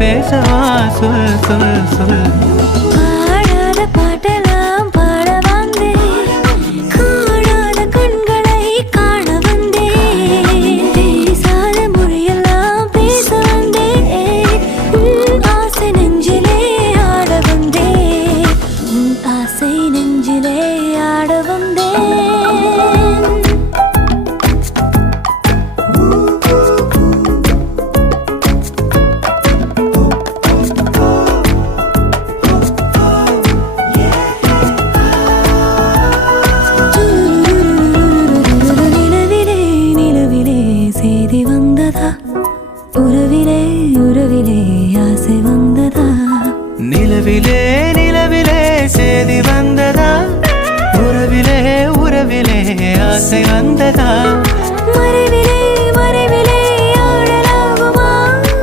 பேசவா சொல் சொல் சொல். பாடாத பாட்டெல்லாம் பாட வந்தேன், காணாத கண்களை காண வந்தேன், பேசாத மொழியெல்லாம் பேச வந்தேன், உன் ஆசை நெஞ்சிலே ஆட வந்தேன், உன் ஆசை நெஞ்சிலே ஆட வந்தேன். செய்தி வந்ததா, உறவிலே உறவிலே ஆசை வந்ததா, நிலவிலே நிலவிலே செய்தி வந்ததா, உறவிலே உறவிலே ஆசை வந்ததா.